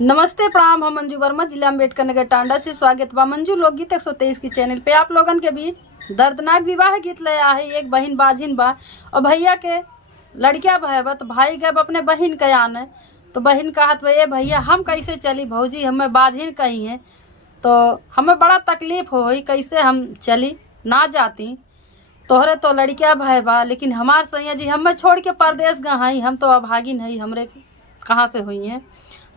नमस्ते प्रणाम। हम मंजू वर्मा, जिला अम्बेडकर नगर टांडा से स्वागत बा मंजू लोकगीत 123 की चैनल पे। आप लोगन के बीच दर्दनाक विवाह गीत ले आ है। एक बहन बाजिन बा और भैया के लड़किया बा तो भाई गए अपने बहन के आने, तो बहन कहत ये भैया हम कैसे चली, भौजी हमें बाजिन कही है तो हमें बड़ा तकलीफ हो कैसे हम चली ना जाती। तोहरे तो लड़किया बा लेकिन हमार सैया जी हमें छोड़ के परदेश गई, हम तो अभागिन है, हमरे कहाँ से हुई हैं।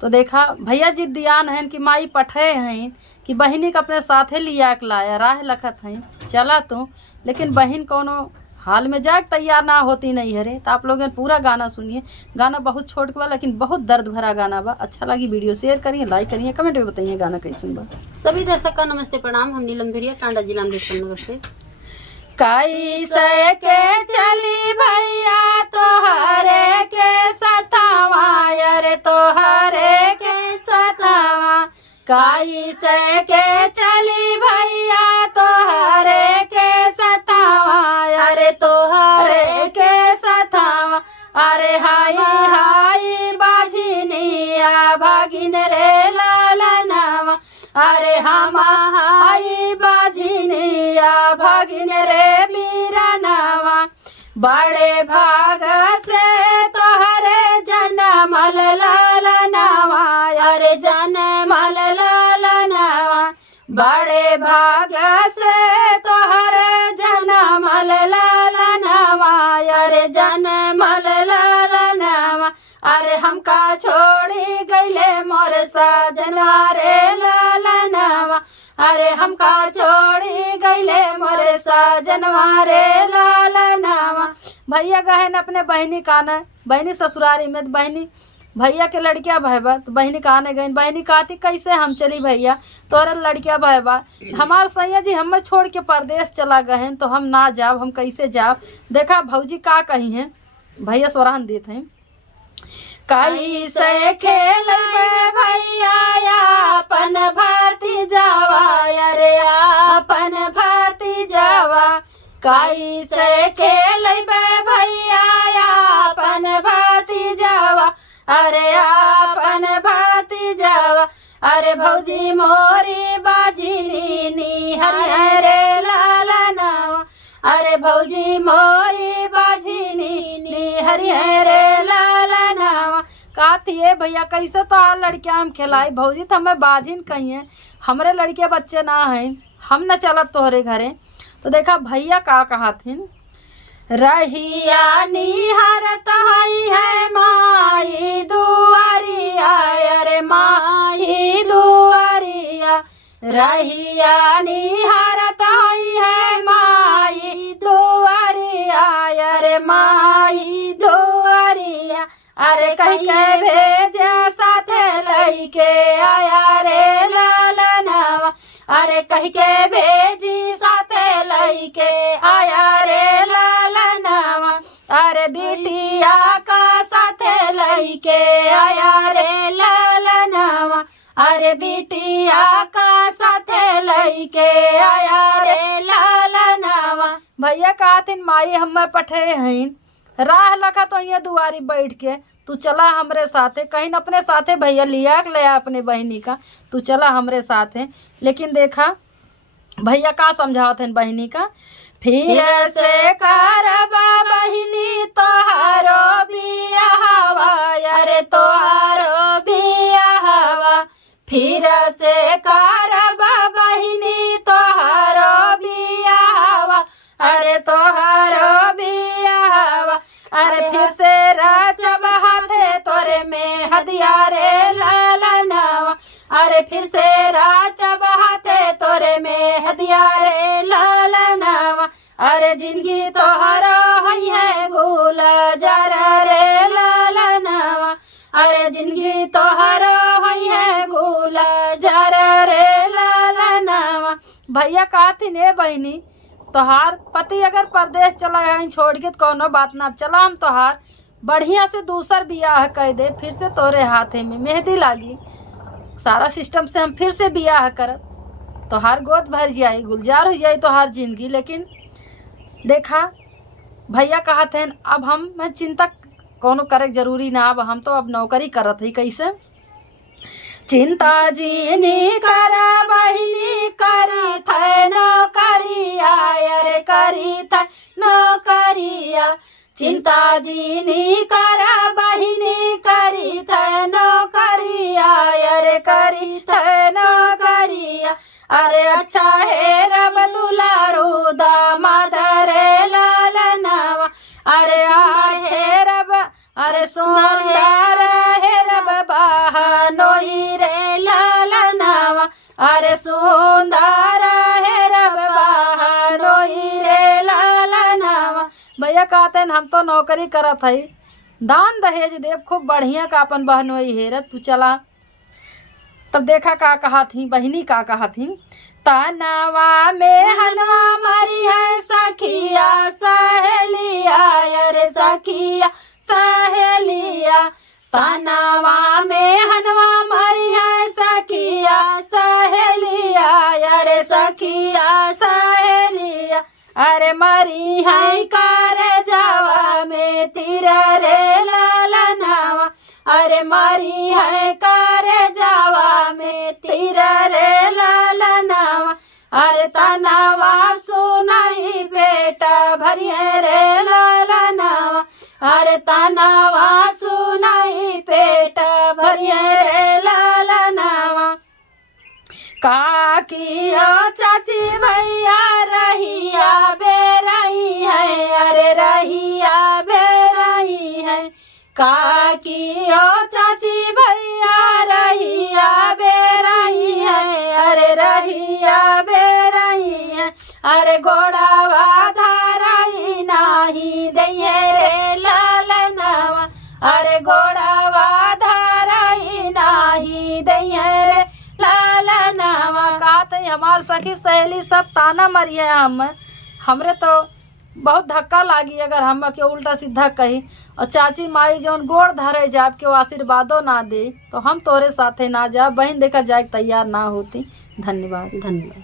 तो देखा भैया जी दियान हैं कि माई पठे हैं कि बहनी के अपने साथे लिया के लाया, राह लखत हैं चला तू, लेकिन बहन कोनो हाल में जाग तैयार ना होती नहीं है रे। तो आप लोग पूरा गाना सुनिए। गाना बहुत छोट के बा लेकिन बहुत दर्द भरा गाना बा। अच्छा लगी वीडियो शेयर करिए, लाइक करिए, कमेंट में बताइए गाना कैसे बा। सभी दर्शक का नमस्ते प्रणाम। हम नीलम दुरिया टांडा जिला अम्बेडकर नगर से। कैसे के चली भैया तोहरे के सतावा, अरे तोहरे के सतावा, कैसे के चली भैया तोहरे के सतावा, अरे तोहरे के सतावा। अरे हाय हाय बाझिनिया भागिन रे लालनावा, अरे हम हाय बाझिनिया भागिन रे मीरानावा। बड़े भाग से तोहरे जनमल लालनावा, अरे जनमल लालनावा। बड़े भाग से तोहरे जनमल लालनावा, अरे जनमल लालनावा। अरे हमका छोड़ी गईले मोर साजनवा रे लालनावा, अरे हमका छोड़ी गईले मोर साजनवा रे लालनावा। भैया गहन अपने बहनी काने, बहनी ससुरारी में बहनी भैया के लड़किया बहबा तो बहनी कहने गई, बहनी कहती कैसे हम चली भैया तोहरा लड़किया बहबा, हमार सैया जी हमें छोड़ के परदेश चला गए तो हम ना जाब, हम कैसे जाब। देखा भौजी का कही हैं, भैया स्वरान देते हैं। कैसे खेल भैया अपन भाती जावा, अरे अपन भाती जावा। कैसे खेल भैया अपन भाती जावा, अरे अपन भाती जावा। अरे भौजी मोरी बाजिनी हरे लालनावा, अरे भौजी मोरी बाजिनी हरे लालनावा। कहती है भैया कैसे तो आ लड़किया हम खिलाई, भौजी तो हमें बाजिन कहिए, हमरे लड़के बच्चे ना हैं, हम न चलत तोहरे घरे। तो देखा भैया का कहा थी, रहिया निहारत है माई दुआरिया, अरे माई दुआरिया। रहिया निहारत है माई दुआरिया, अरे माई दुआरिया। अरे कहीं के भेजा साथे लइके आया रे लालनावा, अरे कहीं के भेजी साथे लइके आया रे लालनावा। अरे बिटिया का साथे लइके आया रे लालनावा, अरे बिटिया का साथे लइके आया रे लालनावा। भैया कहतिन माई हमें पठे हैं, राह लखा तो ये दुआरी बैठ के तू चला हमरे साथे, कहीं अपने साथे भैया लिया ले अपने बहनी का, तू चला हमरे साथे। लेकिन देखा भैया का समझावत हैं बहनी का, फिर से करबा बहनी तोहारो बियाहवा, अरे तोहारो बियाहवा। फिर से करबा बहनी तोहारो बियाहवा, अरे तोहारो बियाहवा। अरे फिर से राजब हाथे तोरे में हदिया रे लालनावा, अरे फिर से राजब हाथे तोरे में हदिया रे लालनावा। अरे जिंदगी तोहरा है गुल जरा रे लालनावा, अरे जिंदगी तोहरा है गुल जरा रे लालनावा। भैया कहती ने बहनी तोहार पति अगर परदेश चला गया छोड़ के तो कोनो बात ना, चला हम तोहार बढ़िया से दूसर बियाह कर दे, फिर से तोरे हाथे में मेहंदी लागी, सारा सिस्टम से हम फिर से बियाह करब, तोहार गोद भर जाई, गुलजार हो जाई तोहार जिंदगी। लेकिन देखा भैया कहत हैं अब हम चिंता कोनो करे जरूरी ना, अब हम तो अब नौकरी करत ही कैसे चिंता जीनी कर बहिनी करी थे नौकरिया अरे करी थे नौकरिया चिंता जीनी कर बहिनी करी थे नौकरिया अरे करी थे नौकरिया अरे अच्छा है रब दुलारू दामाद रे लालनवा अरे है रब अरे सुंदर है रब बहनोई रे लालनवा अरे सुंदर है रब बहनोई रे लालनवा। भैया कहते हैं हम तो नौकरी करत हई दान दहेज देव खूब बढ़िया का अपन बहनोई है तू चला। तब देखा का कहा थी बहिनी का कहा थी तनवा में हनवा मरी है सखिया सहेलिया अरे सखिया सहेलिया तनवा में हनवा मरी है सखिया सहेलिया अरे सखिया सहेलिया अरे मरी है कार जावा में तीरा रे लालनवा अरे मरी है कार जावा में तीरा रे लालनवा अरे तनवा सुनाई बेटा भरिए रे लालनवा अरे तनवा सुनाई बेटा भरिए रे लालनवा। काकिया चाची भैया रहिया बे रही है अरे रहिया बे रही है काकिया चाची भैया रहिया बे रही है अरे रहिया बे रही है अरे घोड़ावा धाराई नाही दैये रे लालनवा अरे घोड़ावा धाराई नाही दैये रे लालनवा। कहते हमार सखी सहेली सब ताना मरिए हमरे तो बहुत धक्का लागी अगर हम के उल्टा सीधा कही और चाची माई जौन गोड़ धरे जाब के आशीर्वादो ना दे तो हम तोरे साथे ना जा बहन देखा जाए तैयार ना होती। धन्यवाद। धन्यवाद।